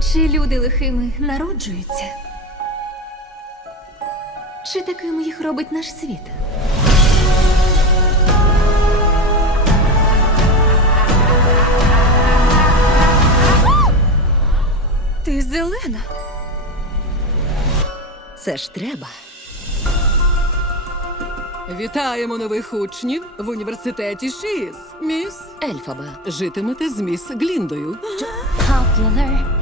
Чи люди лихими народжуються? Чи такими їх робить наш світ? Ти зелена. Це ж треба. Вітаємо нових учнів в університеті ШІС. Міс, Ельфаба. житимете з міс Гліндою. popular.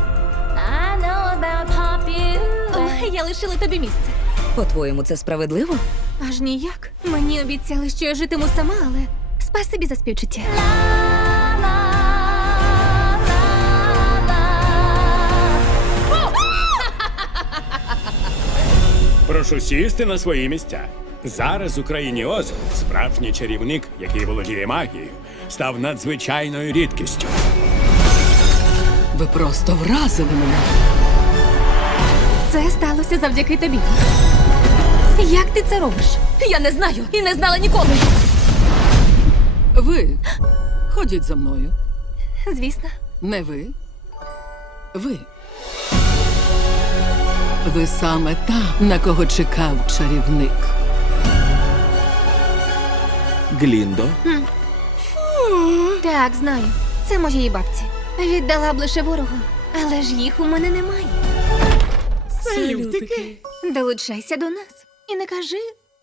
Я лишила тобі місце. По-твоєму, це справедливо? Аж ніяк. Мені обіцяли, що я житиму сама, але спасибі за співчуття. Прошу сісти на свої місця. Зараз у країні Оз справжній чарівник, який володіє магією, став надзвичайною рідкістю. Ви просто вразили мене. Це сталося завдяки тобі. Як ти це робиш? Я не знаю і не знала ніколи. Ви ходіть за мною. Звісно. Не ви. Ви. Ви саме та, на кого чекав чарівник. Гліндо? Так, знаю. Це моєї бабці. Віддала б лише ворогу, але ж їх у мене немає. Салютики. Долучайся до нас і не кажи,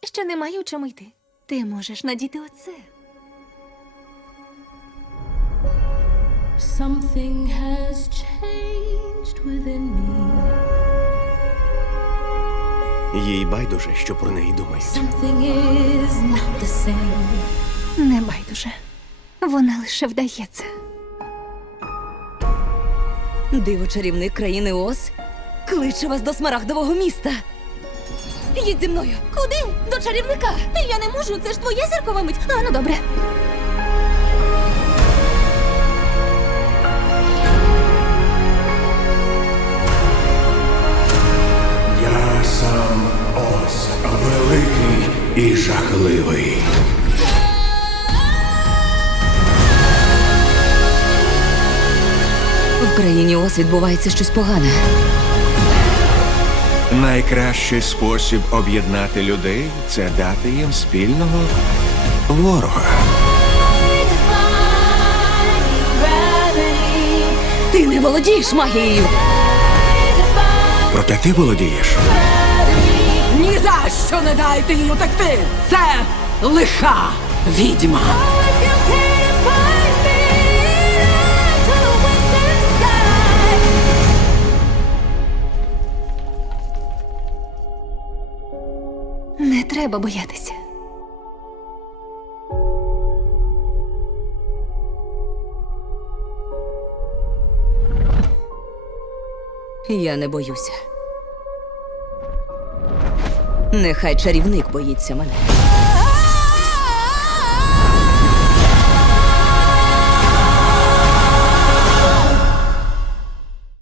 що немає у чому йти. Ти можеш надіти оце. Something has changed within me. Їй байдуже, що про неї думають. Something is not the same. Не байдуже. Вона лише вдається. Диво чарівник країни Оз кличе вас до смарагдового міста. Їдь зі мною. Куди? До чарівника. Я не можу, це ж твоя зіркова мить. А, ну добре. Я сам Оз, великий і жахливий. В країні Оз відбувається щось погане. Найкращий спосіб об'єднати людей це дати їм спільного ворога. Ти не володієш магією. Проте ти володієш. Ні за що не дайте їй утекти! Це лиха відьма. Треба боятися. Я не боюся. Нехай чарівник боїться мене.